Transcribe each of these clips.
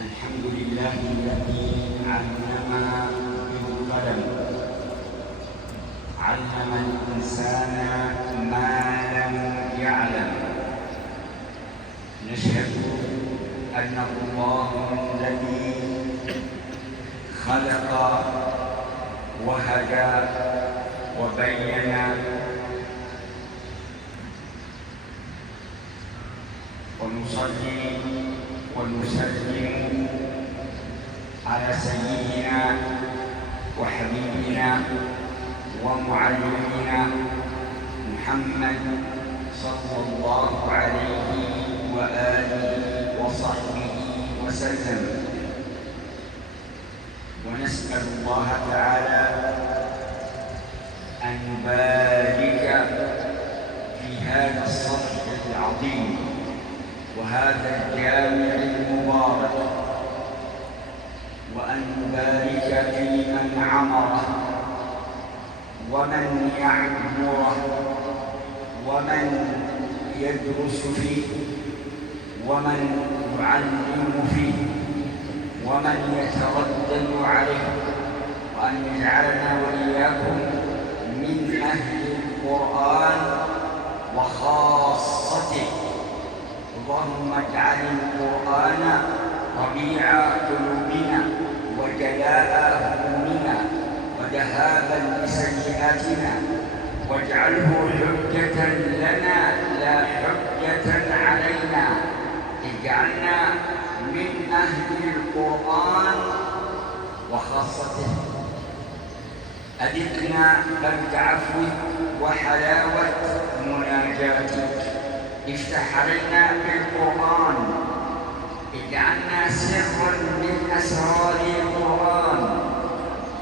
الحمد لله الذي علم بالقلم، علم الإنسان ما لم يعلم. نشهد أنه الله الذي خلق وهدى وبين، ونصلي ونسلم على سيدنا وحبيبنا ومعلمنا محمد صلى الله عليه وآله وصحبه وسلم. ونسأل الله تعالى أن يبارك في هذا الصدق العظيم وهذا الجامع المبارك، وأن يبارك في من عمره ومن يعمره ومن يدرس فيه ومن يعلم فيه ومن يتردد عليه، وأن يجعلنا وإياكم من أهل القرآن وخاصته. اللهم اجعل القرآن ربيع قلوبنا وجلاء همومنا وذهابا لسيئاتنا، واجعله حجة لنا لا حجة علينا. اجعلنا من أهل القرآن وخاصته. أذقنا برد عفوك وحلاوة مناجاتك. افتح علينا بالقرآن، اجعلنا سرا من أسرار القرآن،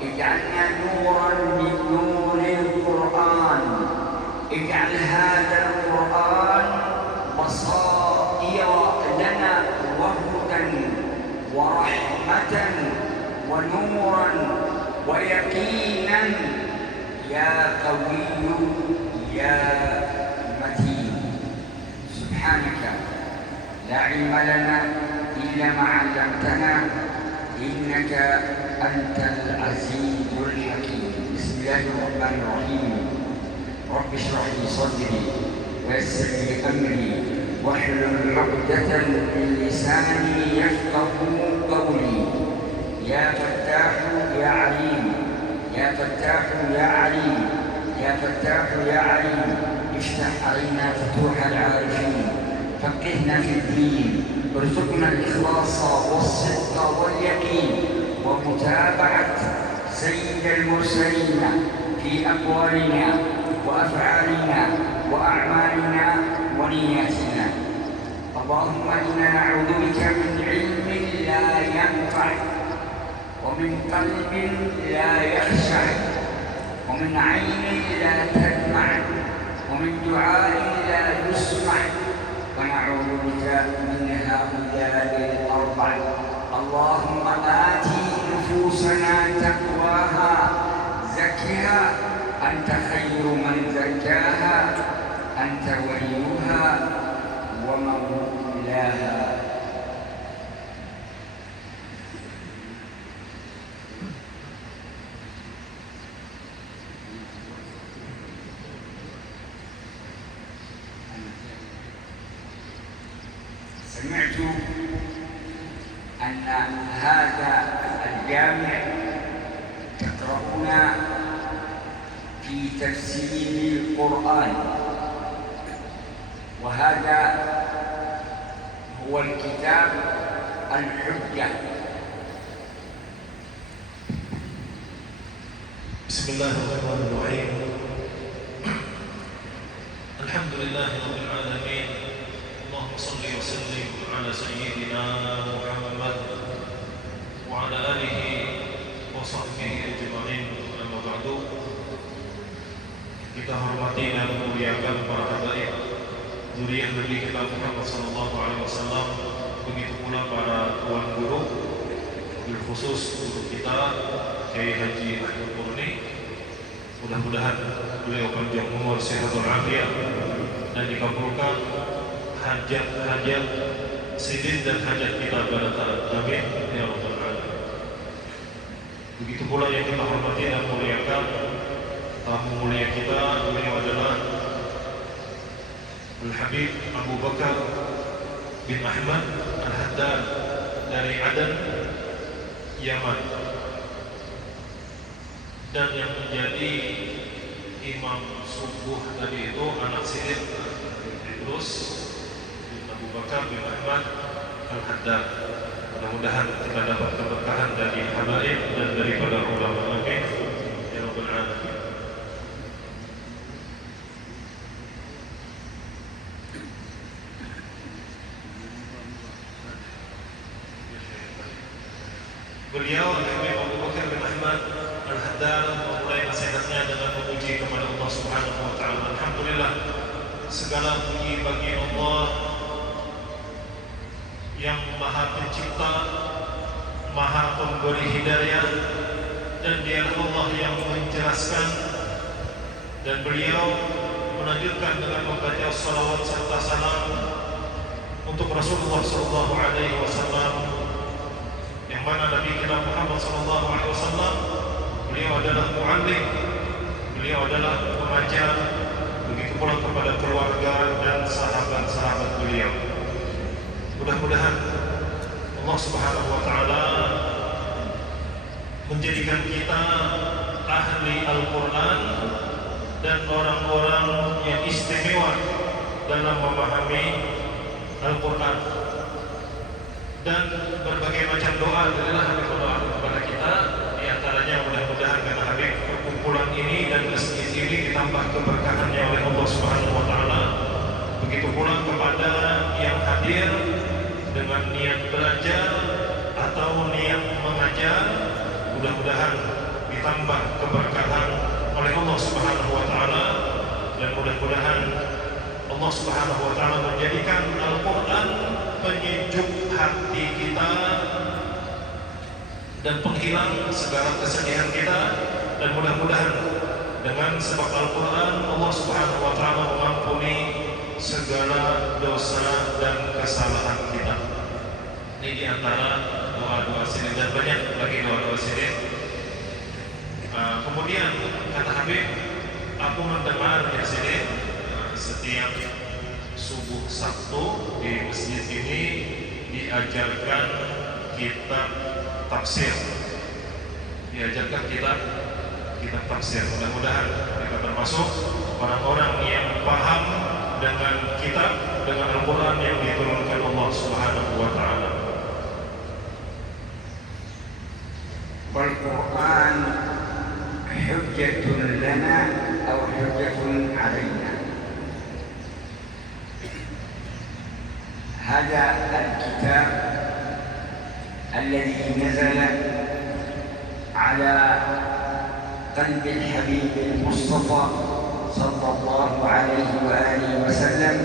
اجعلنا نورا من نور القرآن. اجعل هذا القرآن بصائر لنا وهدى ورحمة ونورا ويقينا يا قوي يا متين. سبحانك لا علم لنا إلا ما علمتنا، إنك أنت العزيز الحكيم. بسم الله الرحمن الرحيم. رب اشرح لي صدري ويسر لي أمري واحلل عقدة من لساني يفقه قولي. يا فتاح يا عليم، يا فتاح يا عليم، يا فتاح يا عليم، افتح علينا فتوح العارفين، فقهنا في الدين، ارزقنا الإخلاص والصدق واليقين ومتابعة سيد المرسلين في أقوالنا وأفعالنا وأعمالنا ونياتنا. اللهم إنا نعوذ بك من علم لا ينفع، ومن قلب لا يخشع، ومن عين لا تدمع، ومن دعاء لا يسمع، ونعوذ بك من هؤلاء الأربع. اللهم آت نفوسنا تقواها، زكها أنت خير من زكاها، أنت وليها ومولاها. سمعت أن هذا الجامع تقرؤون في تفسير القرآن، وهذا هو الكتاب الحجة. بسم الله الرحمن الرحيم. الحمد لله رب العالمين، اللهم صل وسلم على سيدنا محمد وعلى آله وصحبه أجمعين. أما بعد، kita hormati dan memuliakan para habaib zuriyah Nabi kita Muhammad sallallahu alaihi wasallam. Begitu pula para tuan guru, khusus guru kita Kiai Haji Ahmad Murni. Mudah-mudahan beliau panjang umur, sehat walafiat, dan dikabulkan hajat sidin dan hajat kita pada taat. Amin ya rabbal alamin. Begitu pula yang kita hormati dan muliakan tamu mulia kita, beliau adalah Al-Habib Abu Bakar bin Ahmad Al-Haddad dari Adan, Yaman, dan yang menjadi imam subuh tadi itu anak sidin Idrus bin Abu Bakar bin Ahmad Al-Haddad. Mudah-mudahan kita dapat keberkahan dari habaib dan daripada ulama. Amin ya rabbal alamin. Beliau Habib Abu Bakar bin Ahmad Al-Haddad memulai nasihatnya dengan memuji kepada Allah Subhanahu wa taala. Alhamdulillah, segala puji bagi Allah yang Maha Pencipta, Maha Pemberi hidayah, dan Dialah Allah yang menjelaskan. Dan beliau melanjutkan dengan membaca salawat serta salam untuk Rasulullah sallallahu alaihi wasallam, yang mana Nabi kita Muhammad sallallahu alaihi wasallam beliau adalah muallim, beliau adalah pengajar, begitu pula kepada keluarga dan sahabat-sahabat beliau. Mudah-mudahan Allah Subhanahu wa taala menjadikan kita ahli Al-Qur'an dan orang-orang yang istimewa dalam memahami Al-Qur'an. Dan berbagai macam doa adalah Habib berdoa kepada kita, di antaranya mudah-mudahan kata Habib perkumpulan ini dan masjid ini ditambah keberkahannya oleh Allah Subhanahu wa taala. Begitu pula kepada yang hadir dengan niat belajar atau niat mengajar, mudah-mudahan ditambah keberkahan oleh Allah Subhanahu wa taala, dan mudah-mudahan Allah Subhanahu wa taala menjadikan Al-Qur'an penyejuk hati kita dan penghilang segala kesedihan kita, dan mudah-mudahan dengan sebab Al-Qur'an Allah Subhanahu wa taala mengampuni segala dosa dan kesalahan kita. Ini di antara doa-doa sidin, dan banyak lagi doa-doa sidin. Kemudian kata Habib, aku mendengar ya sidin, setiap subuh Sabtu di masjid ini diajarkan kitab tafsir, kitab tafsir. Mudah-mudahan mereka termasuk orang-orang yang paham dengan kitab, dengan Al-Quran yang diturunkan Allah Subhanahu wa ta'ala. Al-Quran hujjatun lana atau hujjatun alaina. هذا الكتاب الذي نزل على قلب الحبيب المصطفى صلى الله عليه وآله وسلم،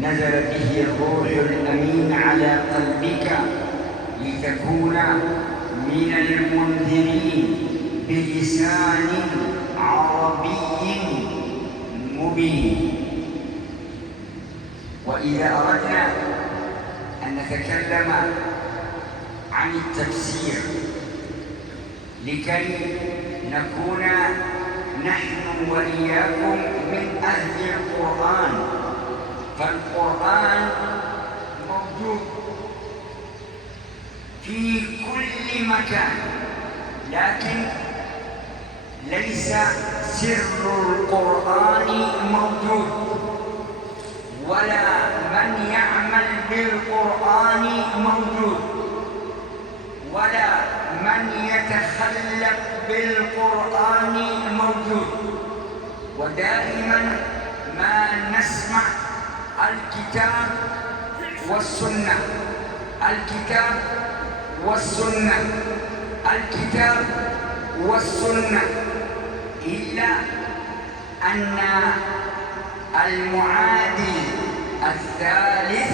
نزل به الروح الأمين على قلبك لتكون من المنذرين بلسان عربي مبين. وإذا أردنا أن نتكلم عن التفسير لكي نكون نحن وإياكم من أهل القرآن، فالقرآن موجود في كل مكان، لكن ليس سر القرآن موجود، ولا من يعمل بالقرآن موجود، ولا من يتخلق بالقرآن موجود. ودائما ما نسمع الكتاب والسنة، الكتاب والسنة، الكتاب والسنة، إلا أن المعادي الثالث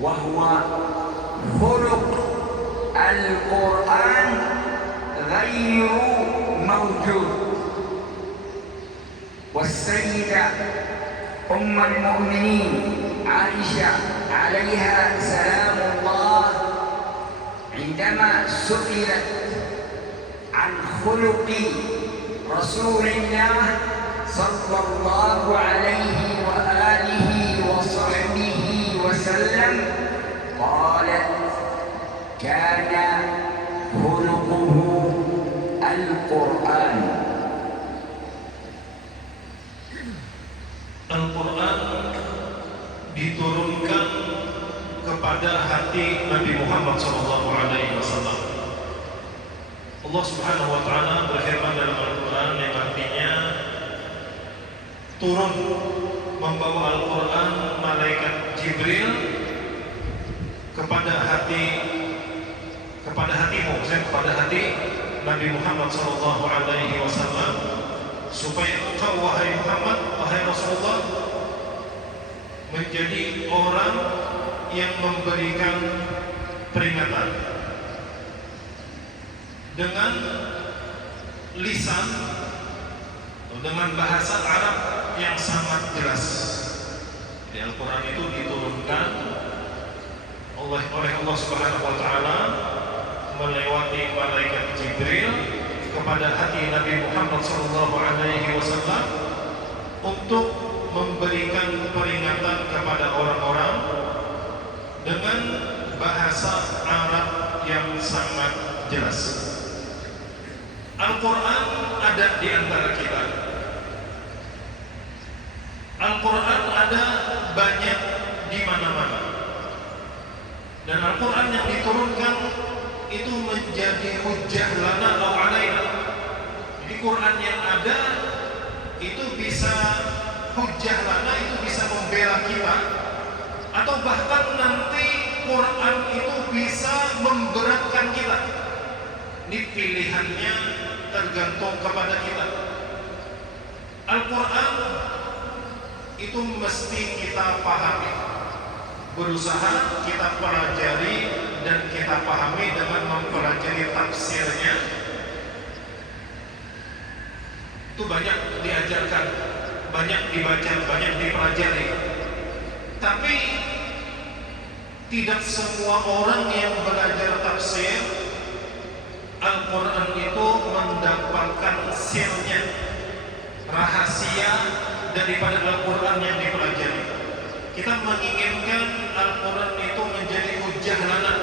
وهو خلق القرآن غير موجود. والسيدة أم المؤمنين عائشة عليها سلام الله عندما سئلت عن خلق رسول الله صلى الله عليه وآله وصحبه وسلم قالت كان خلقه القرآن. Al-Quran diturunkan kepada hati Nabi Muhammad SAW. Allah Subhanahu wa Ta'ala berfirman dalam Al-Quran yang artinya turun membawa Al-Quran malaikat Jibril kepada hati Nabi Muhammad SAW, supaya engkau wahai Muhammad, wahai Rasulullah, menjadi orang yang memberikan peringatan dengan lisan, dengan bahasa Arab yang sangat jelas. Di Al-Quran itu diturunkan oleh Allah Subhanahu wa Ta'ala melewati malaikat Jibril kepada hati Nabi Muhammad SAW untuk memberikan peringatan kepada orang-orang dengan bahasa Arab yang sangat jelas. Al-Quran ada di antara kita. Al-Quran ada banyak di mana-mana. Dan Al-Quran yang diturunkan itu menjadi hujjah lana aw alaina. Jadi Quran yang ada itu bisa hujjah lana, itu bisa membela kita, atau bahkan nanti Quran itu bisa memberatkan kita. Ini pilihannya tergantung kepada kita. Al-Quran itu mesti kita pahami, berusaha kita pelajari dan kita pahami dengan mempelajari tafsirnya. Itu banyak diajarkan, banyak dibaca, banyak dipelajari. Tapi tidak semua orang yang belajar tafsir Al-Quran itu mendapatkan sirnya, rahasia daripada Al-Quran yang dipelajari. Kita menginginkan Al-Quran itu menjadi hujjah lana,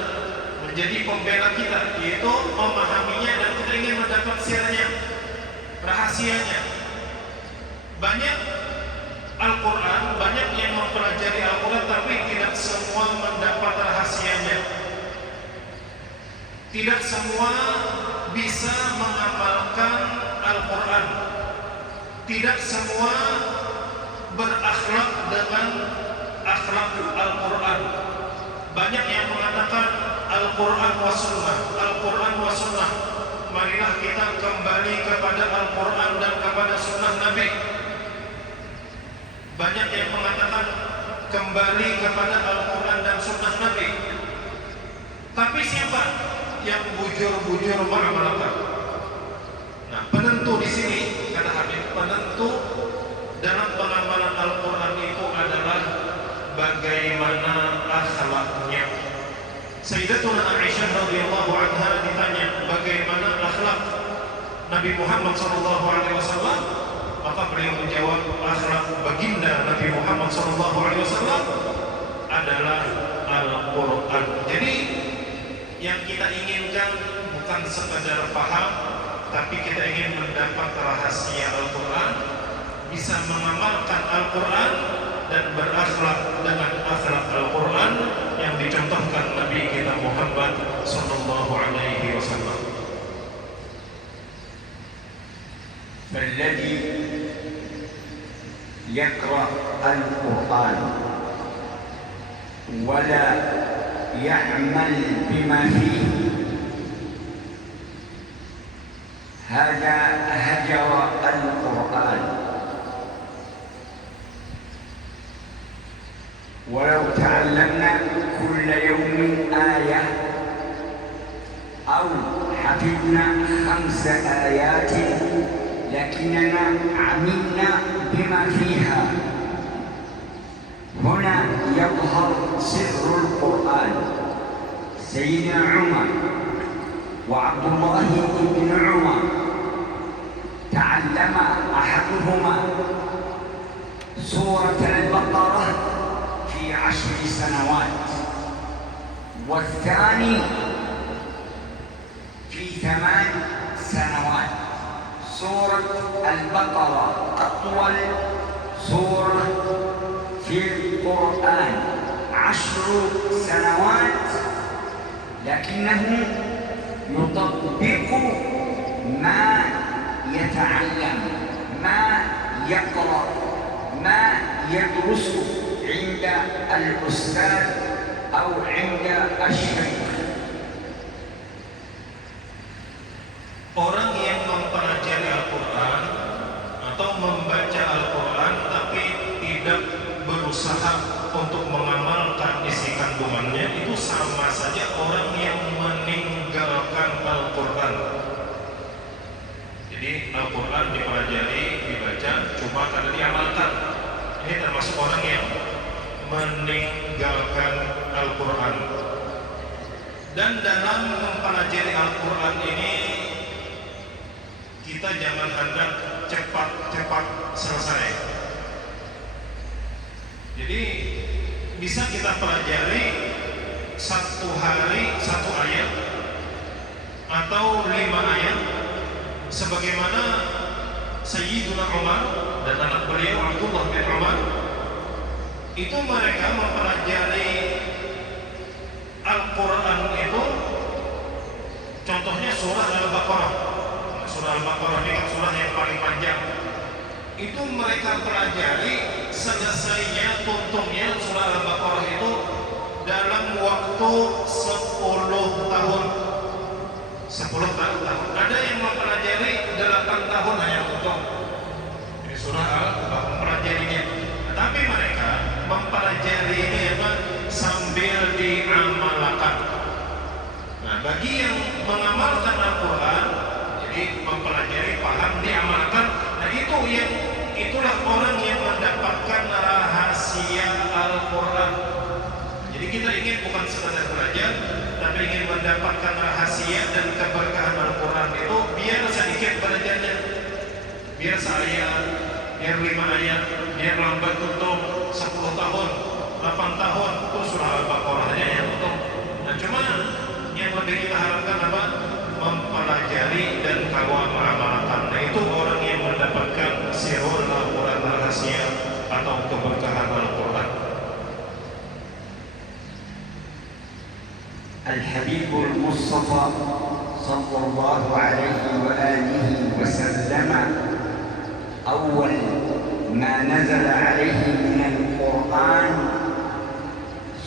menjadi pembela kita, yaitu memahaminya dan kita ingin mendapat sirnya, rahasianya. Banyak Al-Quran, banyak yang mempelajari Al-Quran, tapi tidak semua mendapat rahasianya. Tidak semua bisa mengamalkan Al-Quran. Tidak semua berakhlak dengan akhlak Al-Quran. Banyak yang mengatakan Al-Quran wa sunnah, Al-Quran wa sunnah. Marilah kita kembali kepada Al-Quran dan kepada sunnah Nabi. Banyak yang mengatakan kembali kepada Al-Quran dan sunnah Nabi. Tapi siapa yang bujur-bujur mengamalkan? Nah, penentu di sini, kata Habib, penentu dalam pengamalan Al-Quran itu adalah bagaimana akhlaknya. Sayyidatuna Aisyah radhiyallahu anha ditanya bagaimana akhlak Nabi Muhammad SAW, maka beliau menjawab, akhlak baginda Nabi Muhammad SAW adalah Al-Quran. Jadi yang kita inginkan bukan sekadar paham, tapi kita ingin mendapat rahasia Al-Quran, bisa mengamalkan Al-Quran dan berakhlak dengan akhlak Al-Quran yang dicontohkan Nabi kita Muhammad sallallahu alaihi wasallam. فالذي يقرأ القرآن ولا يعمل بما فيه هذا هجر القرآن. ولو تعلمنا كل يوم آية أو حفظنا 5 آيات لكننا عملنا بما فيها هنا يظهر سر القرآن. سيدنا عمر وعبد الله بن عمر تعلم أحدهما سورة البقرة في 10 سنوات، والثاني في 8 سنوات. سورة البقرة أطول سورة في القرآن، 10 سنوات، لكنه يطبق ما يتعلم، ما يقرأ، ما يدرس عند الأستاذ أو عند الشيخ. Orang yang mempelajari Al-Quran atau membaca Al-Quran tapi tidak berusaha untuk mengamalkan isi kandungannya, itu sama saja orang yang meninggalkan Al-Quran. Jadi Al-Quran dipelajari, dibaca, cuma karena diamalkan. Ini termasuk orang yang meninggalkan Al-Quran. Dan dalam mempelajari Al-Quran ini, kita jangan hendak cepat-cepat selesai. Jadi bisa kita pelajari 1 hari 1 ayat atau 5 ayat, sebagaimana Sayyiduna Umar dan anak beliau Abdullah bin Umar itu mereka mempelajari Al-Quran itu, contohnya surah Al-Baqarah. Surah Al-Baqarah ini kan surah yang paling panjang. Itu mereka pelajari selesainya, tuntungnya surah Al-Baqarah itu dalam waktu 10 tahun. 10 tahun. Ada yang mempelajari 8 tahun hanya tuntung. Ini surah Al-Baqarah mempelajarinya. Tapi mereka mempelajari ini sambil diamalkan. Nah, bagi yang mengamalkan Al-Quran, jadi mempelajari, paham, diamalkan, nah itulah orang yang mendapatkan rahasia Al-Quran. Jadi kita ingin bukan sekadar belajar, tapi ingin mendapatkan rahasia dan keberkahan Al-Quran itu. Biar sedikit belajarnya, biar seayat, biar 5 ayat, biar lambat tutup 10 tahun, 8 tahun, itu surah Al-Baqarahnya yang tutup. Nah, cuma yang lebih kita harapkan apa? Mempelajari dan kawal mengamalkan. Nah, itu orang yang mendapatkan sirul Al-Quran, rahasia atau keberkahan Al-Quran. الحبيب المصطفى صلى الله عليه وآله وسلم أول ما نزل عليه من القرآن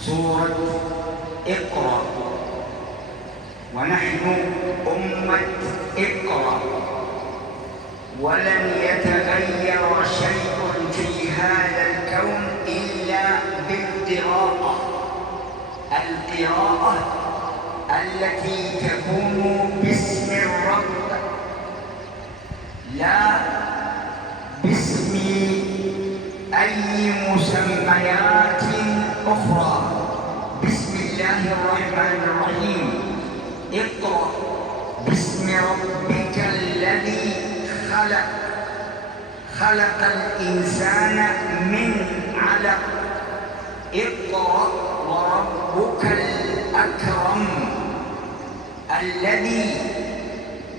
سورة اقرأ، ونحن أمة اقرأ، ولن يتغير شيء في هذا الكون إلا بالقراءة. القراءة التي تكون باسم الرب، لا باسم أي مسميات أخرى. بسم الله الرحمن الرحيم. اقرأ باسم ربك الذي خلق، خلق الإنسان من علق. اقرأ وربك الأكرم الذي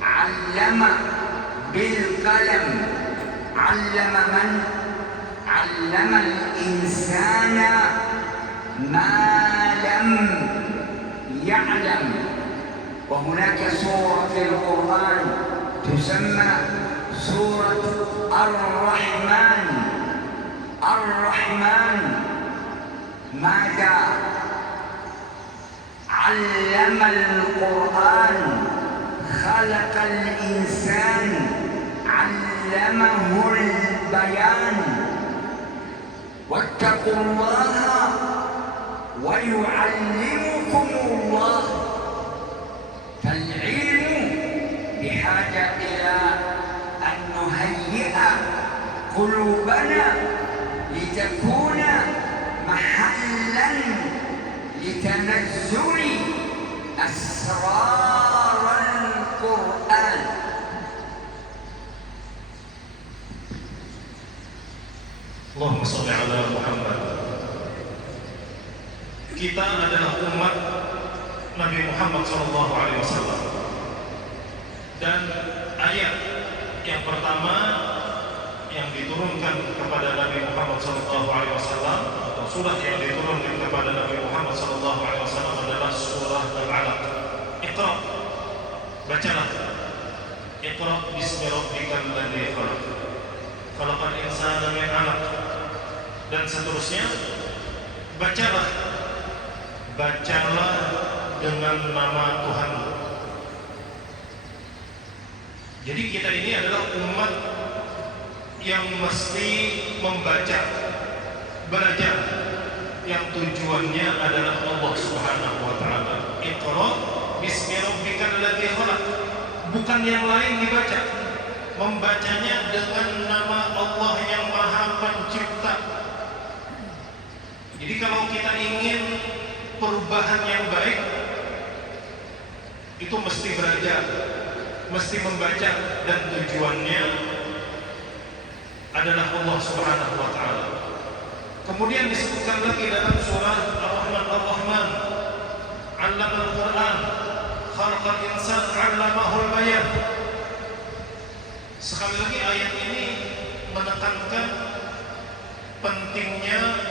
علم بالقلم. علم من؟ علم الإنسان ما لم يعلم. وهناك سورة في القرآن تسمى سورة الرحمن. الرحمن ماذا علم القرآن؟ خلق الإنسان، علمه البيان. واتقوا الله ويعلمكم الله. فالعلم بحاجة إلى أن نهيئ قلوبنا لتكون مع محلا لتنزل أسرار القرآن. Allahumma sholli ala Muhammad. Kita adalah umat Nabi Muhammad SAW. Dan ayat yang pertama yang diturunkan kepada Nabi Muhammad SAW atau surah yang diturunkan kepada Nabi Muhammad SAW adalah surah Al-Alaq. Iqra, bacalah. Iqra bismi rabbikal ladzi khalaq. Khalaqal insana min 'alaq. Dan seterusnya, bacalah dengan nama Tuhanmu. Jadi kita ini adalah umat yang mesti membaca, belajar, yang tujuannya adalah Allah Subhanahu wa taala. Iqra bismi rabbikal ladzi khalaq. Bukan yang lain dibaca. Membacanya dengan nama Allah yang Maha Pencipta. Jadi kalau kita ingin perubahan yang baik, itu mesti belajar, mesti membaca, dan tujuannya adalah Allah Subhanahu wa taala. Kemudian disebutkan lagi dalam surah Ar-Rahman Ar-Rahman, 'Allamal Qur'an, khalaqal insan 'allamahul bayan. Sekali lagi ayat ini menekankan pentingnya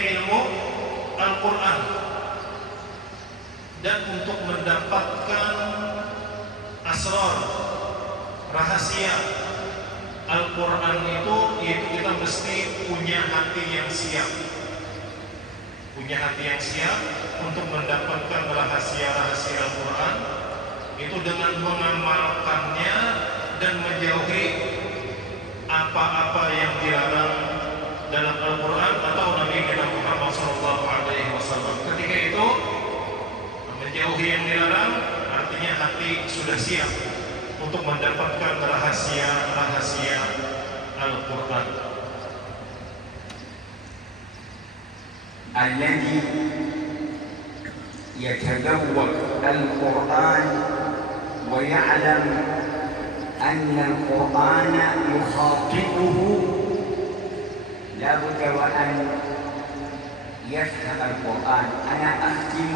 ilmu Al-Quran, dan untuk mendapatkan asrar, rahasia Al-Quran itu kita mesti punya hati yang siap. Punya hati yang siap untuk mendapatkan rahasia-rahasia Al-Quran itu dengan mengamalkannya dan menjauhi apa-apa yang dilarang dalam Al-Quran atau Nabi kita Muhammad SAW. Ketika itu menjauhi yang dilarang, artinya hati sudah siap untuk mendapatkan rahasia-rahasia Al-Quran. Alladhi yatadawwaq al-Quran wa ya'lam anna al-Qur'ana yukhatibuhu لا بد وأن يفهم القرآن. أنا أختم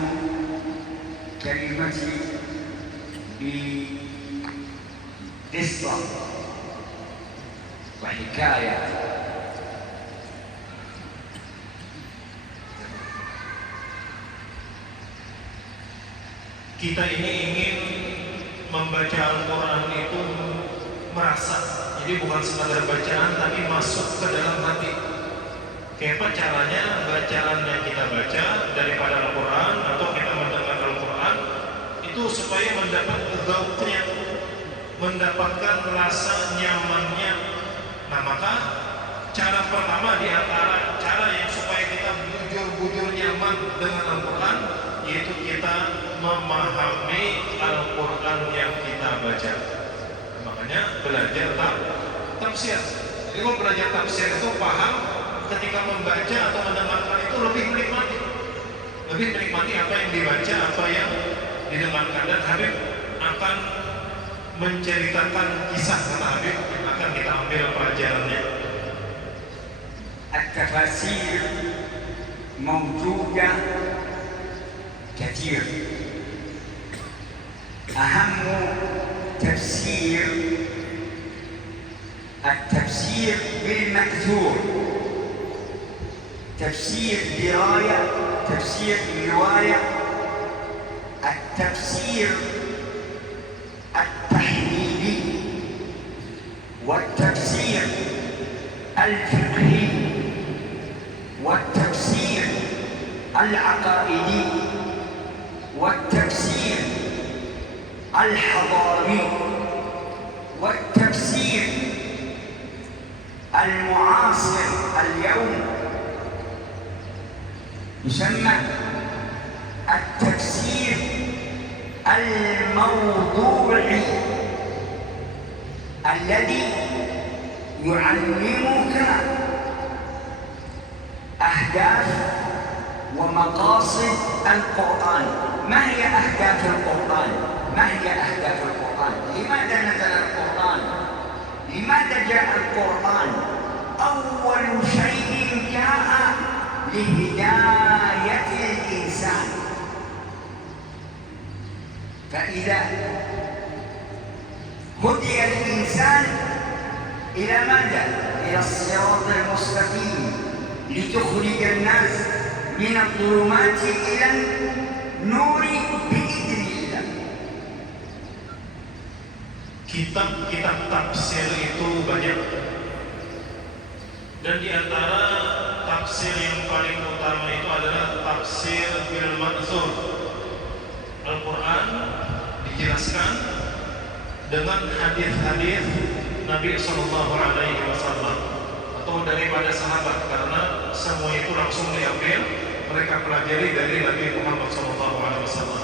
كلمتي بقصة وحكاية. Kita ini ingin membaca Al-Quran itu merasa, jadi bukan sekadar bacaan tapi masuk ke dalam hati. Kayak apa caranya bacaan yang kita baca daripada Al-Quran atau kita mendengar Al-Quran itu supaya mendapat gauknya, mendapatkan rasa nyamannya. Nah maka cara pertama di antara cara yang supaya kita bujur-bujur nyaman dengan Al-Quran yaitu kita memahami Al-Quran yang kita baca. Makanya belajar tafsir. Jadi kalau belajar tafsir itu paham, ketika membaca atau mendengarkan itu lebih menikmati apa yang dibaca, apa yang didengarkan. Dan Habib akan menceritakan kisah kata Habib yang akan kita ambil pelajarannya. At-tafasir mawjudah kathir. Ahammu tafsir التفسير بالمأثور، تفسير دراية، تفسير رواية، التفسير التحليلي والتفسير الفقهي والتفسير العقائدي والتفسير الحضاري والتفسير المعاصر اليوم يسمى التفسير الموضوعي الذي يعلمك أهداف ومقاصد القرآن. ما هي أهداف القرآن؟ ما هي أهداف القرآن؟ لماذا نزل القرآن؟ لماذا جاء القرآن؟ أول شيء جاء لهداية الإنسان. فإذا هدي الإنسان إلى ماذا؟ إلى الصراط المستقيم، لتخرج الناس من الظلمات إلى النور بإذن الله. Kitab-kitab tafsir itu banyak, dan di antara tafsir yang paling utama itu adalah tafsir bil ma'thur. Al-Quran dijelaskan dengan hadis-hadis Nabi Sallallahu Alaihi Wasallam atau daripada sahabat, karena semua itu langsung diambil, mereka pelajari dari Nabi Muhammad Sallallahu Alaihi Wasallam.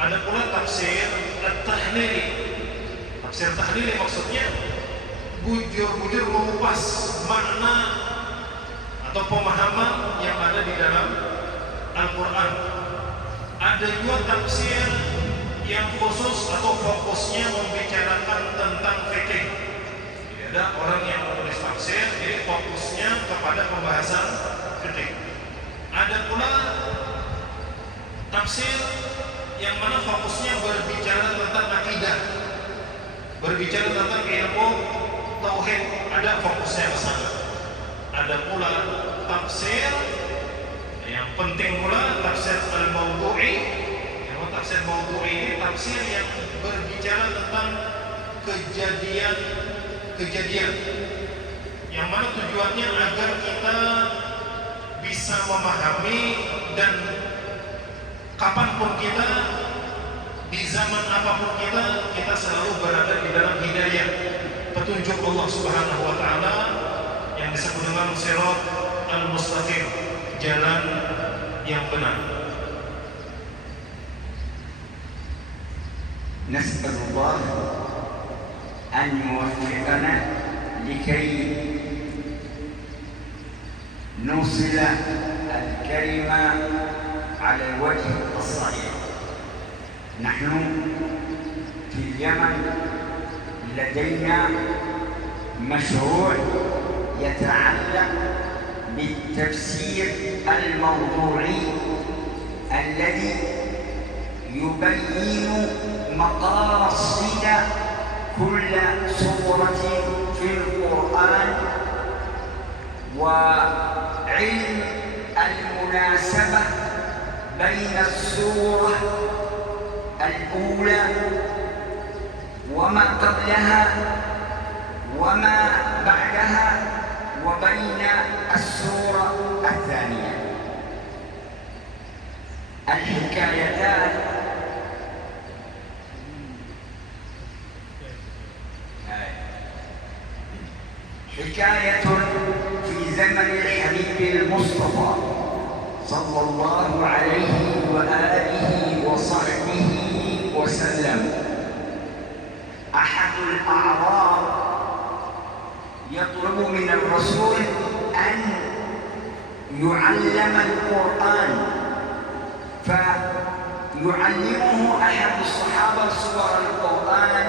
Ada pula tafsir at-tahlili. Tafsir tahlili maksudnya bujur-bujur mengupas makna atau pemahaman yang ada di dalam Al-Quran. Ada juga tafsir yang khusus atau fokusnya membicarakan tentang fikih. Ada orang yang menulis tafsir, jadi fokusnya kepada pembahasan fikih. Ada pula tafsir yang mana fokusnya berbicara tentang akidah, berbicara tentang ilmu tauhid, ada fokusnya ke sana. Ada pula tafsir yang penting pula, tafsir al-mawdu'i. Tafsir mawdu'i ini tafsir yang berbicara tentang kejadian yang mana tujuannya agar kita bisa memahami, dan kapanpun kita, di zaman apapun kita selalu berada di dalam hidayah, petunjuk Allah Subhanahu wa taala yang disebut dengan sirat al-mustaqim, jalan yang benar. نسأل الله أن يوفقنا لكي نوصل الكلمة على الوجه الصحيح. نحن في اليمن لدينا مشروع يتعلق بالتفسير الموضوعي الذي يبين مقاصد كل سورة في القرآن وعلم المناسبة بين السورة الأولى وما قبلها وما بعدها وبين السورة الثانية. الحكايتان حكاية في زمن الحبيب المصطفى صلى الله عليه وآله وصحبه وسلم. أحد الأعراب يطلب من الرسول أن يعلم القرآن، فيعلمه أحد الصحابة سور القرآن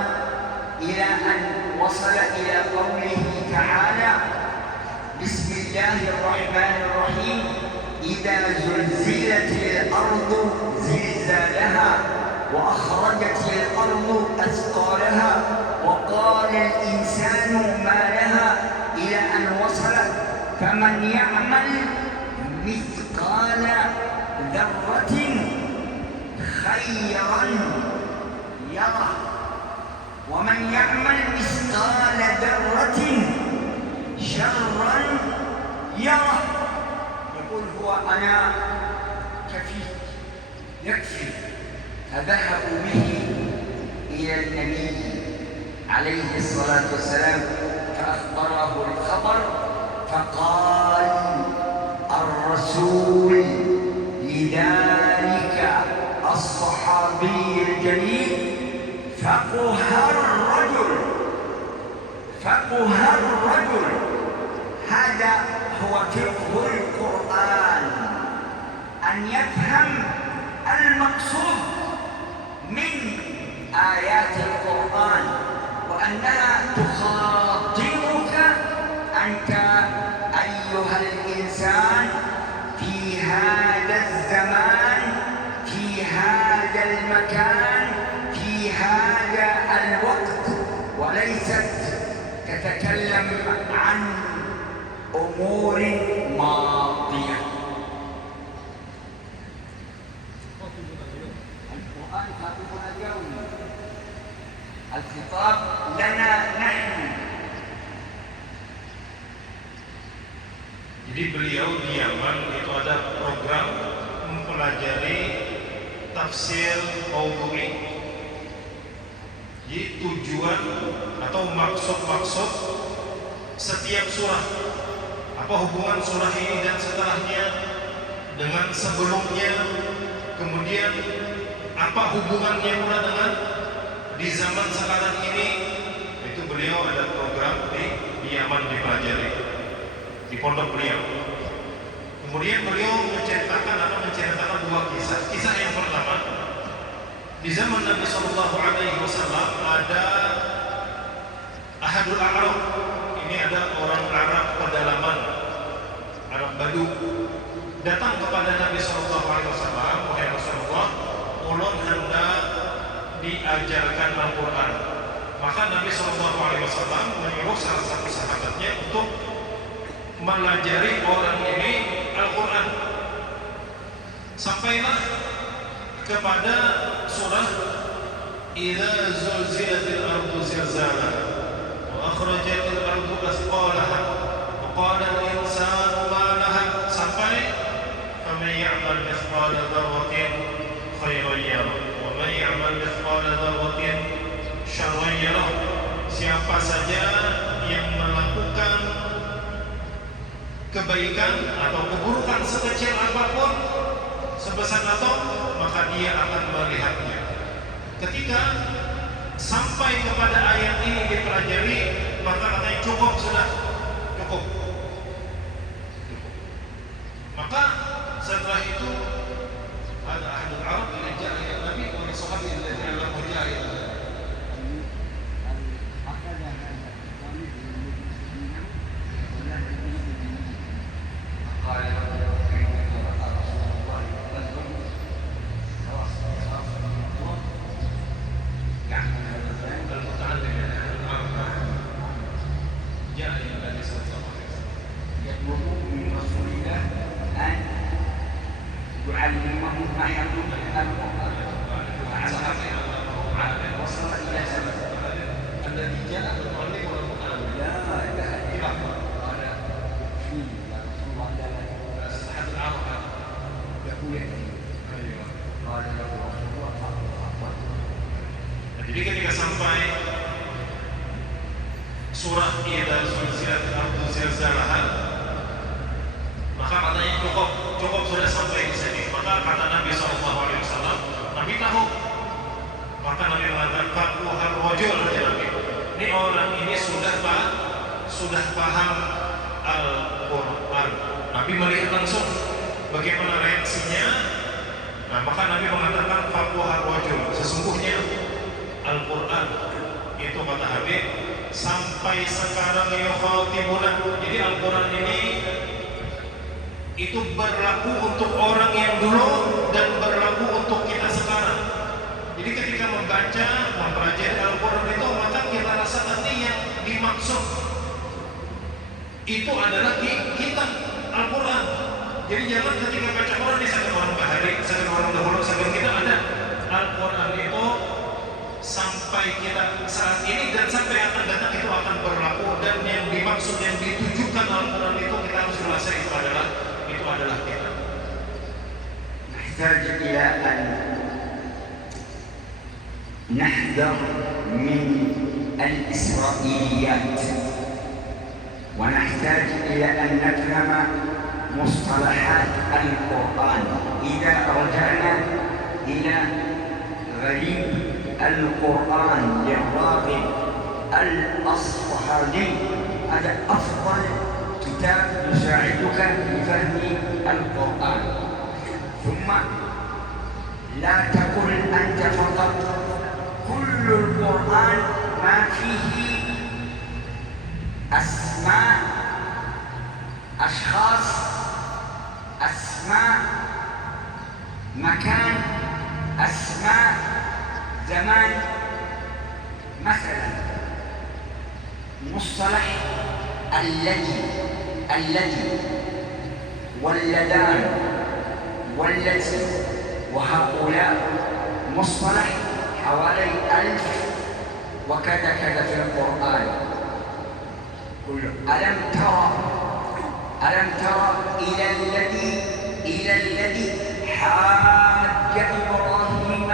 إلى أن وصل إلى قوله تعالى: بسم الله الرحمن الرحيم، إذا زلزلت الأرض زلزالها وأخرجت الأرض أثقالها وقال الإنسان ما لها، إلى أن وصل: فمن يعمل مثقال ذرة خيرا يره ومن يعمل مثقال ذرة شرا يره. يقول هو أنا كفيت يكفي. فذهبوا به إلى النبي عليه الصلاة والسلام فأخبره الخبر، فقال الرسول لذلك الصحابي الجليل: فقه الرجل. هذا هو فقه القرآن. يفهم المقصود من آيات القرآن وأنها تخاطبك أنت أيها الإنسان في هذا الزمان، في هذا المكان، في هذا الوقت، وليست تتكلم عن أمور ماضية. القرآن خاطبنا اليوم، الخطاب لنا نحن. Jadi beliau di Yaman itu ada program mempelajari tafsir maudhu'i. Jadi tujuan atau maksud-maksud setiap surah, apa hubungan surah ini dan setelahnya dengan sebelumnya, kemudian apa hubungannya pula dengan di zaman sekarang ini. Itu beliau ada program di Yaman dipelajari di pondok beliau. Kemudian beliau menceritakan dua kisah. Kisah yang pertama, di zaman Nabi Shallallahu Alaihi Wasallam ada Ahadul Arab. Ini ada orang Arab pedalaman, Arab Badu, datang kepada Nabi Shallallahu Alaihi Wasallam, wahai Rasulullah, ulun hendak diajarkan Al-Quran. Maka Nabi Shallallahu Alaihi Wasallam menyuruh salah satu sahabatnya untuk melajari orang ini Al-Quran. Sampailah kepada surah Idza zulzilatil ardu zilzalaha wa akhrajatil ardu athqalaha wa qala al-insanu ma laha, sampai faman ya'mal mithqala dzarratin khairan yarah wa man ya'mal mithqala dzarratin syarran yarah. Siapa saja yang melakukan kebaikan atau keburukan sekecil apapun, sebesar atom, maka dia akan melihatnya. Ketika sampai kepada ayat ini dipelajari, maka katanya cukup, sudah cukup. Maka setelah itu ada ahadul Arab diajak ayat Nabi oleh sahabat yang adalah Mujahid. Jadi ketika sampai surah Idza zulzilatil ardu zilzalaha, maka katanya cukup sudah sampai di sini. Maka kata Nabi Shallallahu Alaihi Wasallam, Nabi tahu. Maka Nabi mengatakan, "Wahai rajul," ya Nabi, ini orang ini sudah paham Al-Quran. Nabi melihat langsung bagaimana reaksinya. Nah, maka Nabi mengatakan, "Wahai rajul, sesungguhnya Al-Quran itu," kata Habib, "sampai sekarang yukhatibuna." Jadi Al-Quran ini itu berlaku untuk orang yang dulu dan berlaku untuk kita sekarang. Jadi ketika membaca, mempelajari Al-Quran itu, maka kita rasa nanti yang dimaksud itu adalah kita, Al-Quran. Jadi jangan ketika baca Quran di saking orang bahari, saking orang dahulu, saking kita ada Al-Quran itu sampai kita saat ini dan sampai akan datang itu akan berlaku, dan yang dimaksud, yang ditujukan Al-Quran itu kita harus merasa itu adalah kita. نحتاج إلى أن نحذر من الإسرائيليات، ونحتاج إلى أن نفهم مصطلحات القرآن. إذا رجعنا إلى غريب القرآن للراغب الأصفهاني، هذا أفضل كتاب يساعدك في فهم القرآن. ثم لا تقل أنت فقط، كل القرآن ما فيه أسماء أشخاص، أسماء مكان، أسماء زمان. مثلا مصطلح الذي واللذان والتي، وهؤلاء مصطلح حوالي 1000 وكذا كذا في القرآن. ألم ترى إلى الذي حاج إبراهيم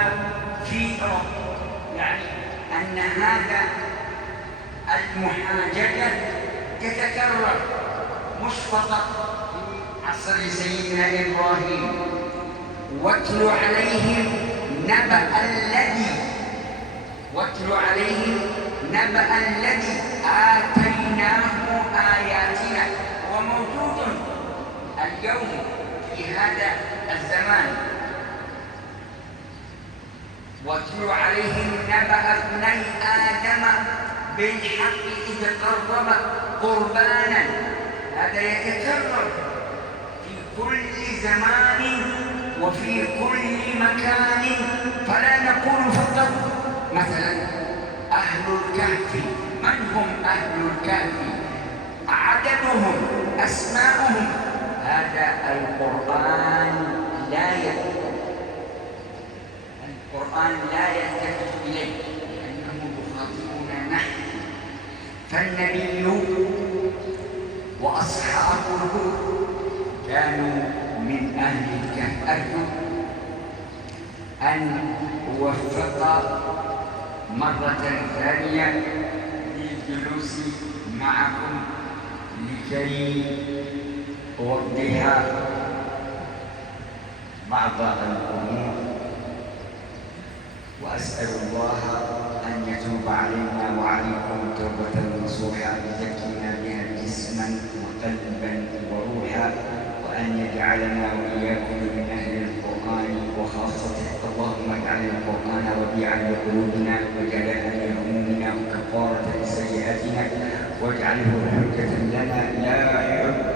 في ربه، يعني أن هذا المحاججة تتكرر، مش فقط في عصر سيدنا إبراهيم. واتل عليهم نبأ الذي آتيناه آياتنا، وموجود اليوم في هذا الزمان. واتل عليهم نبأ ابني آدم بالحق إذ قربا قربانا. هذا يتكرر في كل زمان وفي كل مكان. فلا نقول فقط مثلا أهل الكهف. من هم أهل الكهف؟ عددهم، أسماؤهم. هذا القرآن لا يلتفت إليه، لأنه يخاطبنا نحن. فالنبي وأصحابه كانوا من أهل الكهف. أرجو أن أوفق مرة ثانية للجلوس معكم لكي أوضح بعض الأمور، وأسأل الله أن يتوب علينا وعليكم توبة نصوحا يزكينا بها جسما وقلبا وروحا، وأن يجعلنا وإياكم من أهل القرآن وخاصته. اللهم اجعل القرآن ربيعا لقلوبنا وجلاء لهمومنا وكفارة لسيئاتنا، واجعله حجة لنا لا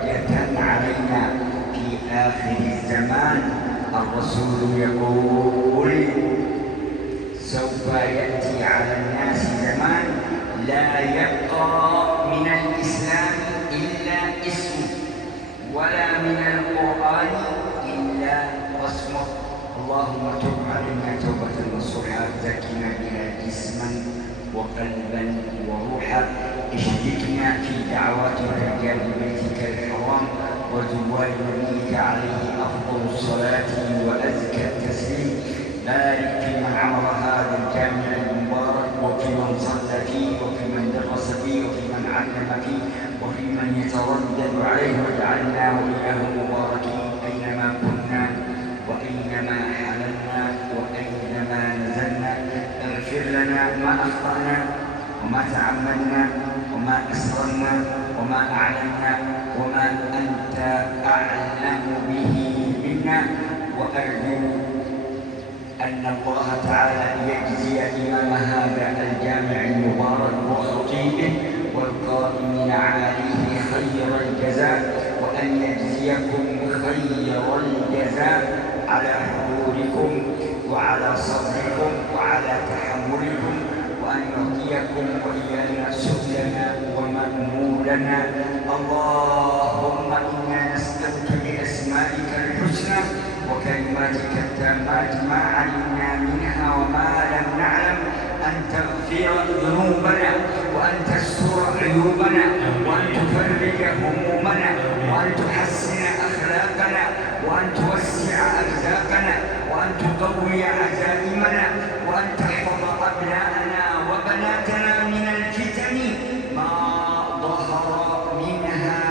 حجة علينا في آخر الزمان. الرسول يقول: سوف يأتي على الناس زمان لا يبقى من الإسلام إلا اسمه، ولا من القرآن إلا رسمه. اللهم تب علينا توبة نصوحا، زكنا بها جسما وقلبا وروحا، اشركنا في دعوات رجال بيتك الحرام وزوال نبيك عليه أفضل الصلاة وأزكى التسليم. بارك في من عمر هذا الجامع المبارك، وفي من صلى فيه، وفي من درس فيه، وفي من علم فيه، وفي من يتردد عليه، واجعلنا وإياه مباركين أينما كنا وأينما حللنا وأينما نزلنا. اغفر لنا ما أخطأنا وما تعمدنا وما أسررنا وما أعلنا وما أنت أعلم به منا. وأرجو أن الله تعالى يجزي إمام هذا الجامع المبارك وخطيبه والقائمين عليه خير الجزاء، وأن يجزيكم خير الجزاء على حضوركم وعلى صبركم وعلى تحملكم، وأن يعطيكم وإيانا سبلنا ومأمولنا. اللهم إنا نسألك بأسمائك الحسنى وكلماتك التامات ما علمنا منها وما لم نعلم، أن تغفر ذنوبنا، وأن تستر عيوبنا، وأن تفرج همومنا، وأن تحسن أخلاقنا، وأن توسع أرزاقنا، وأن تقوي عزائمنا، وأن تحفظ أبناءنا وبناتنا من الفتن ما ظهر منها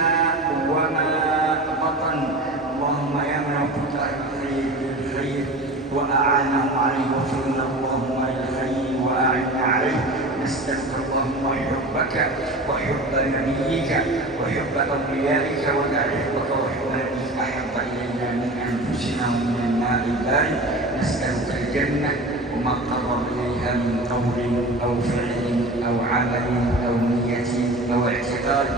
وما بطن. اللهم يا من فتح الخير بالخير وأعانه عليه، وفرنا اللهم للخير وأعنا عليه. نسألك اللهم حبك وحب نبيك وحب أوليائك وذلك وحب نبيك أحب إلينا من أنفسنا ومن الماء البارد نسألك الجنة وما قرب إليها من قول أو فعل أو عمل أو نية أو اعتقاد،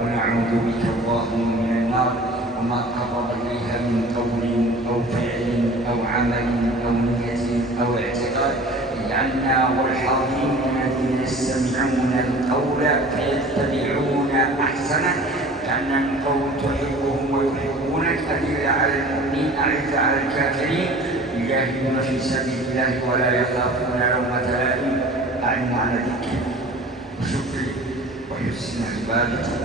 ونعوذ بك اللهم من النار وما قرب إليها من قول أو فعل أو عمل أو نية أو اعتقاد. اجعلنا والحاضرين الذين يستمعون القول فيتبعون أحسنه، اجعلنا من قوم تحبهم ويحبونك، أذل على المؤمنين أعز على الكافرين، يجاهدون في سبيل الله ولا يخافون لومة لائم. أعن على ذكرك وشكرك وحسن عبادتك.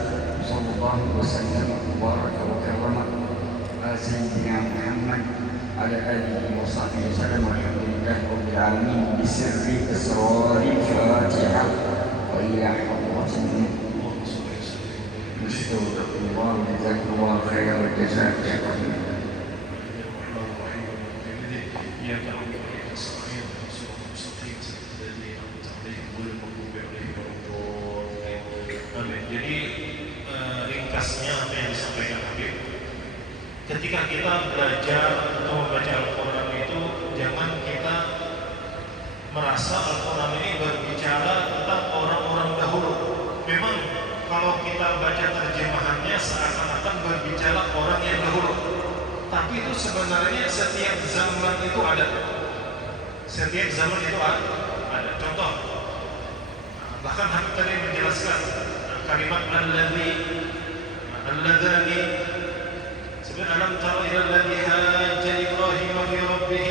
صلى الله وسلم وبارك وكرم على سيدنا محمد على آله وصحبه وسلم، والحمد لله رب العالمين بسر أسرار الفاتحة. وإلى حضرة نستودع الله جزاكم الله خير الجزاء. Jadi ringkasnya apa yang disampaikan Habib, ketika kita belajar atau membaca Al-Quran itu jangan kita merasa Al-Quran ini berbicara tentang orang-orang dahulu. Memang kalau kita baca terjemahannya seakan-akan berbicara orang yang dahulu, tapi itu sebenarnya setiap zaman itu ada. Setiap zaman itu ada. Contoh, bahkan Habib tadi menjelaskan kalimat alladzani sebenarnya alam tara ila alladzi hajja Ibrahim fi rabbih.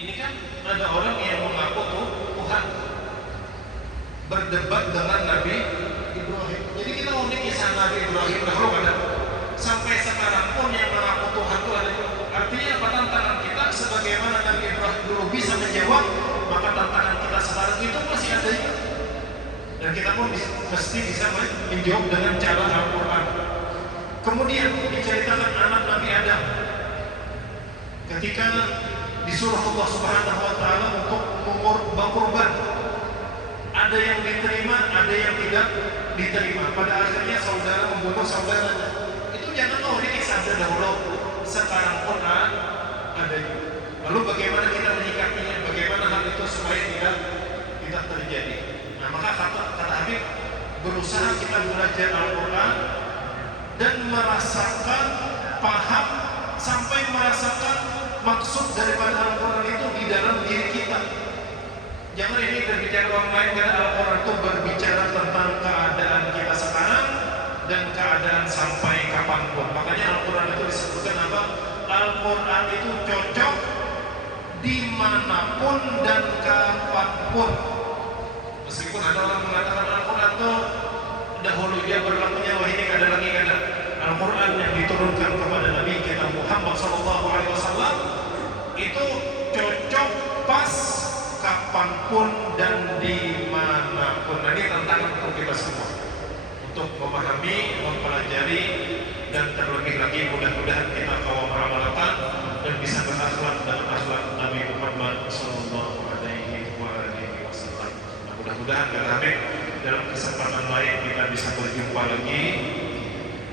Ini kan ada orang yang mengaku Tuhan berdebat dengan Nabi Ibrahim. Jadi kita unik kisah Nabi Ibrahim dahulu ada. Sampai sekarang pun yang mengaku Tuhan itu ada. Artinya apa, tantangan kita sebagaimana Nabi Ibrahim dulu bisa menjawab, maka tantangan kita sekarang itu masih ada juga. Dan kita pun mesti bisa menjawab dengan cara Al-Quran. Kemudian diceritakan anak Nabi Adam ketika disuruh Allah Subhanahu wa Ta'ala untuk berkorban. Ada yang diterima, ada yang tidak diterima. Pada akhirnya saudara membunuh saudaranya. Itu jangan tahu ini kisah dahulu, sekarang pun ada juga. Lalu bagaimana kita menyikapinya? Bagaimana hal itu supaya tidak terjadi? Nah, maka kata Habib, berusaha kita belajar Al-Quran dan merasakan, paham, sampai merasakan maksud daripada Al-Quran itu di dalam diri kita. Jangan ini berbicara orang lain, karena Al-Quran itu berbicara tentang keadaan kita sekarang dan keadaan sampai kapanpun. Makanya Al-Quran itu disebutkan apa? Al-Quran itu cocok dimanapun dan kapanpun. Meskipun ada orang mengatakan Al-Quran itu dahulu dia berlakunya wahyu kada lagi kada. Al-Quran yang diturunkan kepada Nabi kita Muhammad SAW itu cocok pas kapanpun dan dimanapun. Nah, ini tantangan untuk kita semua untuk memahami, mempelajari, dan terlebih lagi mudah-mudahan kita kawal mengamalkan dan bisa berakhlak dengan akhlak Nabi Muhammad SAW. Mudah-mudahan kami dalam kesempatan lain kita bisa berjumpa lagi,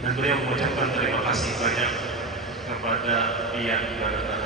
dan beliau mengucapkan terima kasih banyak kepada Ian Barata.